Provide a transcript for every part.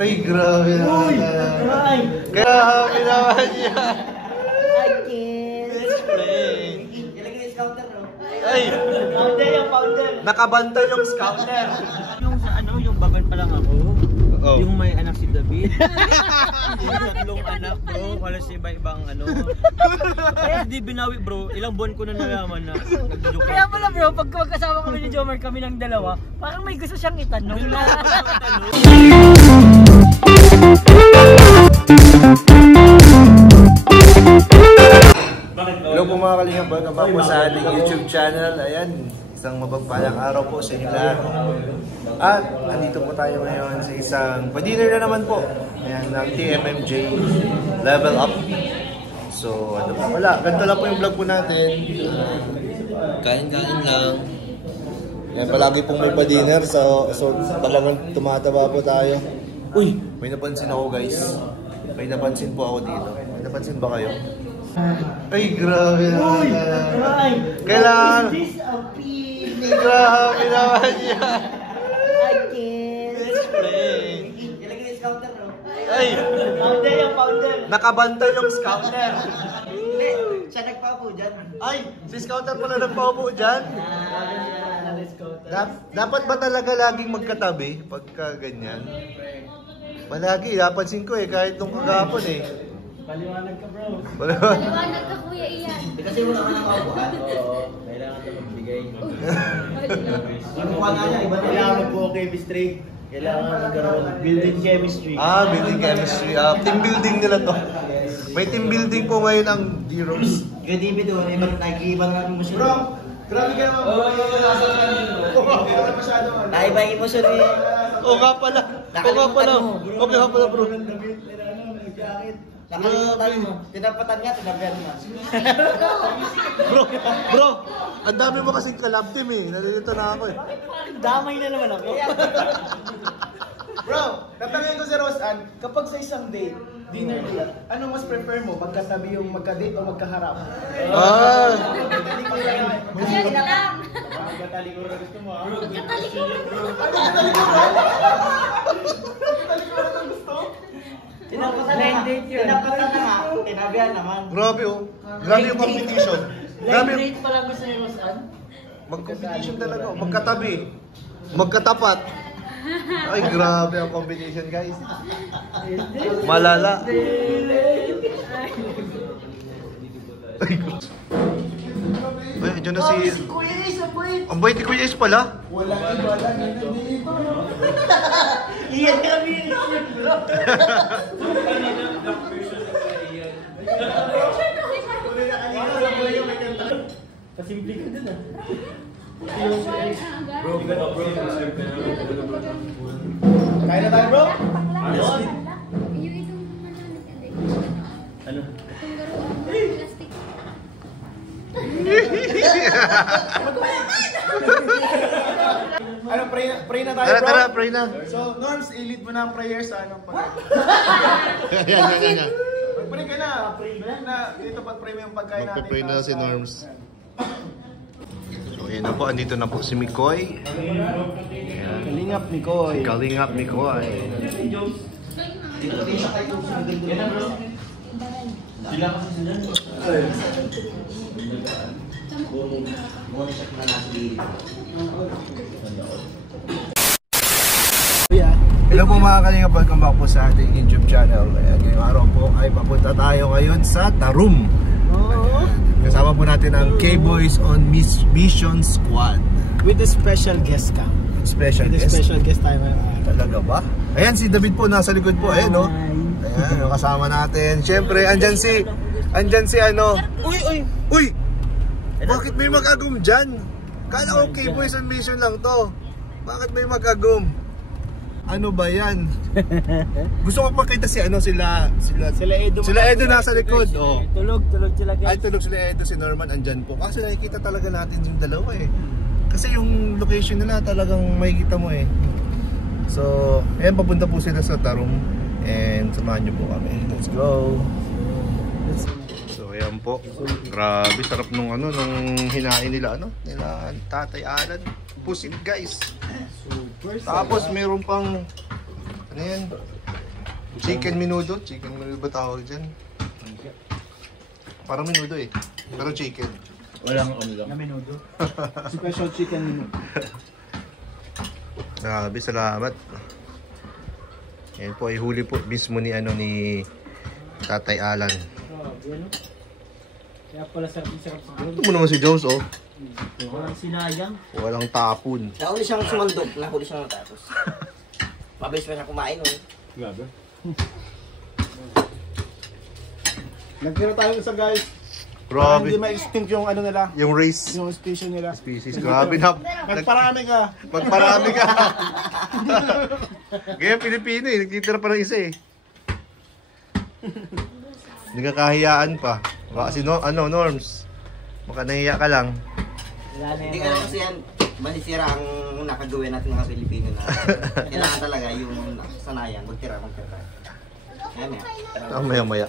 Ay, grabe naman. Grabe naman yan. Ilagay yung scouter, no? Ay! Founder. Nakabantay yung scouter. Yung sa ano, yung baban pa lang ako. Oh. Yung may anak si David. Yung tatlong anak, bro. Wala si iba-ibang ano. Kaya hindi binawi, bro. Ilang buwan ko na nalaman na nagjo-joke. Kaya pala bro, pag magkasama kami ni Jomar, kami ng dalawa, parang may gusto siyang itanong na. Hello po mga kalingap, welcome back po sa ating YouTube channel. Ayan, isang mapagpalang araw po sa inyo lahat. At andito po tayo ngayon sa isang pa-dinner na naman po. Ayan, ng TMMJ Level Up. So ano pa wala, ganito lang po yung vlog po natin. Kain-kain lang. Ayan, palagi pong may pa-dinner, so talagang tumataba po tayo. Uy, may napansin ako guys. May napansin po ako dito. May napansin ba kayo? Ay, grabe naman. Kailangan. Grabe naman yan. Ilagay yung scouter, no? Ay, Founder. nakabantay yung scouter. Hindi, siya nagpapo dyan. Ay, si scouter pala nagpaupo dyan. Dapat ba talaga laging magkatabi pagka ganyan? Palagi, napansin ko kahit nung kagapon Paliwanag ka bro. Paliwanag ka kuya Ian. Kasi wala ka nakaupuan. Oo, kailangan na magbigay. Ano pa nga niya, iba na kailangan mag-chemistry. Kailangan magkaroon building chemistry. Building chemistry. Team building nila to. May team building po ngayon ang D-Rose. Kaya David, nag-iibang natin mo siya. Bro, grabe ka naman. Naibangin mo siya eh. Oo nga pala. Oo nga pala. Okay nga pala bro. Nakalimutan mo. Tinapatan niya, tinabihan mo. Bro, ang dami mo kasing collab team Nalilito na ako Damay na naman ako. Bro, natanggay ko si Rosan, kapag sa isang date, dinner nila, ano mas prefer mo? Magkatabi yung magka-date o magkaharap? Yan lang. Magkatalikuran gusto mo ha? Magkatalikuran. gusto? Tinapatan na nga. Tinabihan naman. Grabe Grabe yung competition. Grabe yung... Date pa lang gusto niyo saan? Mag-competition talaga. Magkatabi. Magkatapat. Ay, grabe ang competition guys. Malala. Ay, dyan na si... Kuya Ace, ang bait! Ang bait ni Kuya Ace pala. Wala iba lang, nandito. Iyan kami bro. Pasimple ka dun Kaya na tayo bro? Ano? Plastic. Ano, pray na tayo bro? Tara, pray na. So, Norms, i-lead mo na ang prayer sa anong pag... Yan. Pray ka na. Pray na. Dito pag-pray mo yung pagkain natin. Magpa-pray na si Norms. So, ayan na po. Andito na po si Mikoy. Kalingap ni Koy. Kalingap Mikoy. Hello po mga kalingap, welcome back po sa ating YouTube channel. Ayan, ngayong araw po ay papunta tayo ngayon sa Tarum. Ayan, kasama po natin ang K-Boys on Mission Squad. With a special guest ka. Special With a guest. special guest tayo ngayon. Talaga ba? Ayan si David po nasa likod po. Ayan no. Ayan yung kasama natin. Siyempre andyan si ano. Uy! Bakit may mag-agum dyan? Kala ko K-Boys on Mission lang to. Bakit may mag-agum? Ano ba yan? Gusto ko pakita si ano sila Edo. Sila Edo nasa likod. Oh. Tulog sila guys. Ay tulog sila Edo, si Norman andyan po. Kasi nakikita talaga natin yung dalawa Kasi yung location nila talagang makikita mo So, ayan papunta po sila sa Tarum. And samahan nyo po kami. Let's go. So, ayan po. Grabe sarap nung nung hinain nila nila Tatay Alan. Pusit guys. Tapos meron pang Ano yan? Chicken menudo? Chicken menudo ba tawag dyan? Parang menudo eh. Pero chicken. Walang ulam. Na menudo. Special chicken menudo. Grabe, salamat. Yan po ay huli po mismo ni ni Tatay Alan. Kaya pala sarap siguro. Ito mo naman si Jones, oh. Walang sinayang. Walang tapon. Nahuli siyang sumandog, nahuli siyang natapos. Mabilis pa siya kumain, oh. Grabe. Nagtira tayo sa guys. Grabe. Hindi ma-extinct yung ano nila. Yung race. Yung station nila. Species. Grabe na. Nagparami ka. Magparami ka. Ganyan Pilipino eh. Nagtitira pa ng isa eh. Nagkakahiyaan pa. Baka si Norms. Baka nahiya ka lang. Hindi ka lang kasi yan, manisira ang nakagawin natin mga Pilipino na kailangan talaga yung sanayan, magtira. Maya-maya.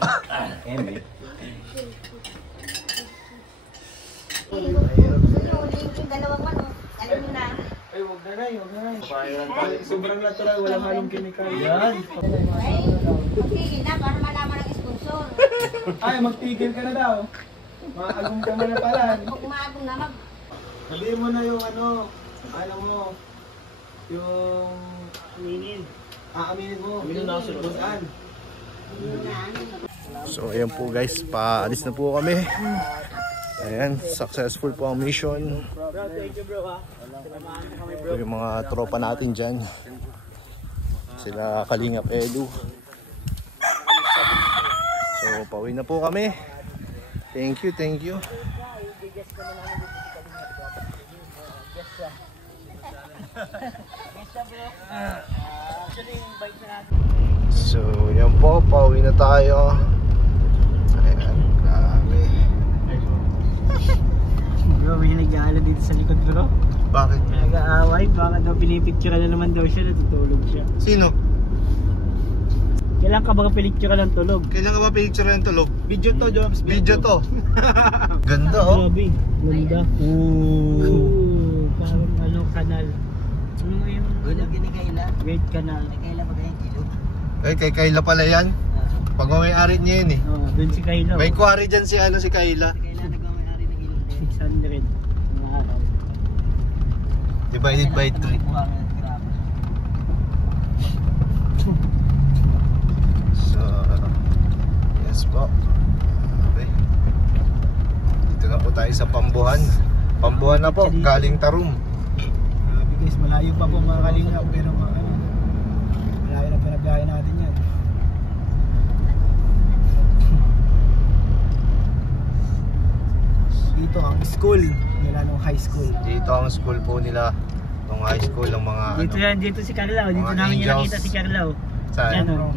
Yung dalawang manok, alam mo na. Ay, huwag na na. Sobrang natural, walang halong chemical. Yan. Ay, magpili na para malaman ang sponsor. Ay, magtigil ka na daw. Maagong ka na pala. Kung umaagong na Sabihin mo na yung ano mo, yung aminin. Aminin mo. Aminin na ako sa lugan. So ayan po guys, paalis na po kami. Ayan, successful po ang mission. Ito yung mga tropa natin dyan. Sila Kalingap Edu. So pauwi na po kami. Thank you, thank you. So yan po, pauwi na tayo. Ayan, grabe. Bro, may nag-aala dito sa likod bro. Bakit? Nag-aaway, baka daw pinipicture na naman daw siya, natutulog siya. Sino? Kailan ka baka pinicture ng tulog? Kailan ka ba picture ng tulog? Video to, Jobs. Video to. Ganda oh. Grabe, ganda. Ooh. Parang ano, kanal. Ano nga yung Gini Kayla. great kanal? Kayla ba kaya kilo? Eh, kay Kayla pala yan. Pag-may-ari niya yun eh. Oh, dun si Kayla. May kuwari dyan si si Kayla. Kayla nagmamayari ng ilog. 600 na araw. Divided by 3. So, yes po. Okay. Dito na po tayo sa Pambuhan. Pambuhan na po, galing Tarum. Grabe guys, malayo pa po mga kalingap. Pero malayo na pinagbiyahe natin yan. Dito ang school nila nung high school. Dito ang school po nila. Nung high school ng mga Dito yan, dito si Carlo. Dito mga namin yung angels. nakita si Carlo. Saan? Yan o.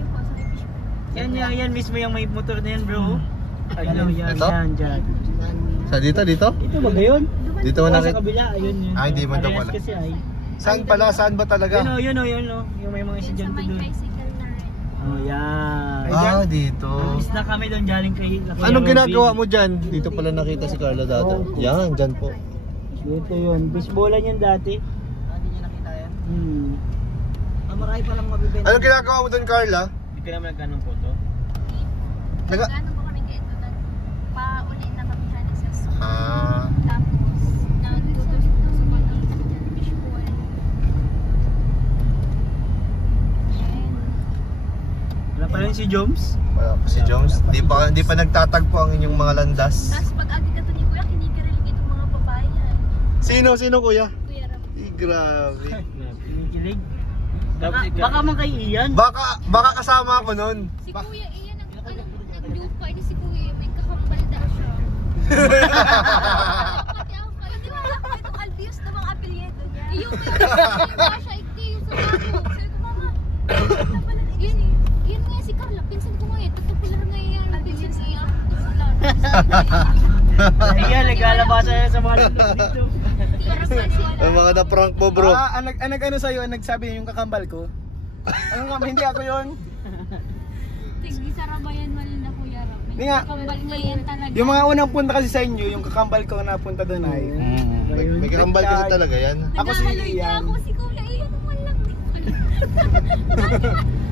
Yan mismo yung may motor na yan bro. Ano yan, Ito? yan, dyan. Sa dito? Ito ba gayon? Dito mo Sa nakita? kabila, ayun yun. Ay, di man daw Parehas pala. kasi ay. Saan pala? Saan ba talaga? Yun o. Yung may mga Sa estudyante may doon. tricycle na rin. Oh, yan. Ah, dito. Alis na kami doon, galing kay Anong ginagawa mo dyan? Dito pala nakita si Carla dati. Yan, dyan po. Dito yun. Baseballan yan dati. Hindi niya nakita yan. Marami pa lang mabibenta. Anong ginagawa mo doon, Carla? Hindi ka naman nagkanong photo. Naga... Gano'n po kami kayo doon? Pauli na kami halos sa school. Ah. Tapos, nagtutuloy po sa mga fishbowl. Wala pa rin si Joms. Wala pa si Jones. Di pa nagtatagpo ang inyong mga landas. Tapos pag agi ka to ni Kuya, kinikilig itong mga papaya. Sino kuya? Kuya Ram. Grabe. Kinikilig. Baka man kay Ian. Baka kasama ako nun. Si Kuya Iyan, nag-lupa. Hindi si Kuya, may kakambalda siya. Pati ako kayo, di ba alam ko itong Albius na mga apelyedo niya? Yung siya, ikti, yung sa ako. Sabi ko, mama, yun nga si Carla, pinsan ko nga ito, popular nga yan. Pinsan niya, Iyan, naglalabasan sa mga lulus dito. Ang mga na-prank mo, bro. Ano sa'yo, nagsabi yung kakambal ko? Anong nga, hindi ako yun. Tigli sa Rabayan Malina, Kuya Ram. Hindi nga. Kambal nga yan talaga. Yung mga unang punta kasi sa inyo, yung kakambal ko na punta doon ay. May kakambal kasi talaga yan. Ako si Nagahaloy na Ian. ako, si Kuya Iyan naman lang.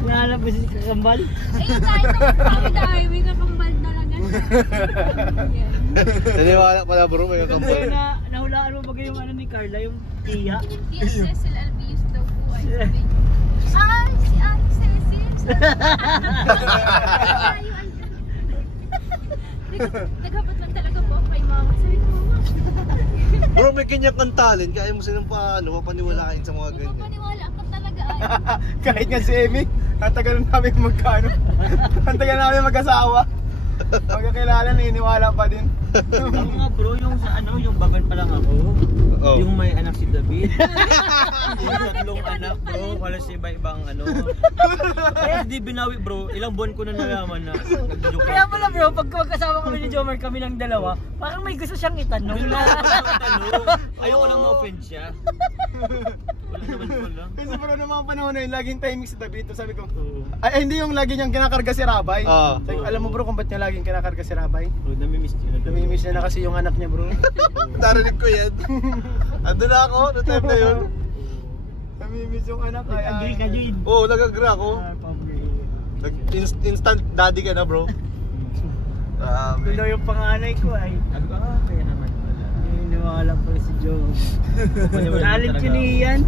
Nahanap mo si kakambal. Ayun, kahit naman dahil may kakambal talaga. Yan. Naniwala pala bro, may Kasi kakambal. nahulaan mo ba yung ano ni Carla, yung tiya? Cecil Albius daw po ay sabi. Ah, si Ate Cecil. Naghabat lang talaga po ako kay mama. Sabi ko, mama. Bro, may kanya kang talent, kaya mo silang mapaniwalain sa mga ganyan. Mapaniwala ka talaga ay. Kahit nga si Amy, natagalan namin magkano. Ang tagal namin mag-asawa. Magkakilala, naniniwala pa din. Ako nga bro, yung sa ano, yung bagan pa lang ako. Oh. Yung may anak si David. Yung tatlong anak bro, wala si iba-ibang ano. Kaya hindi binawi bro, ilang buwan ko na nalaman na nag-joke. Kaya pala bro, pag magkasama kami ni Jomar, kami ng dalawa, parang may gusto siyang itanong na. Ayoko lang ma-offend siya. Wala naman pala. Kasi bro, noong mga panahon na yun, laging timing si David. Sabi ko, ay hindi yung lagi niyang kinakarga si Rabay. Sabi ko, alam mo bro kung ba't niya laging kinakarga si Rabay? Bro, namimiss niya. Namimiss niya na kasi yung anak niya bro. Narinig ko yan. Ando na ako, no time na yun. Namimiss yung anak. Agree ka din. Oo, nag-agree ako. Instant daddy ka na bro. Tuloy yung panganay ko ay. Kaya naman pala. Naniniwala pala si Jomar. Talent Talent yun eh yan.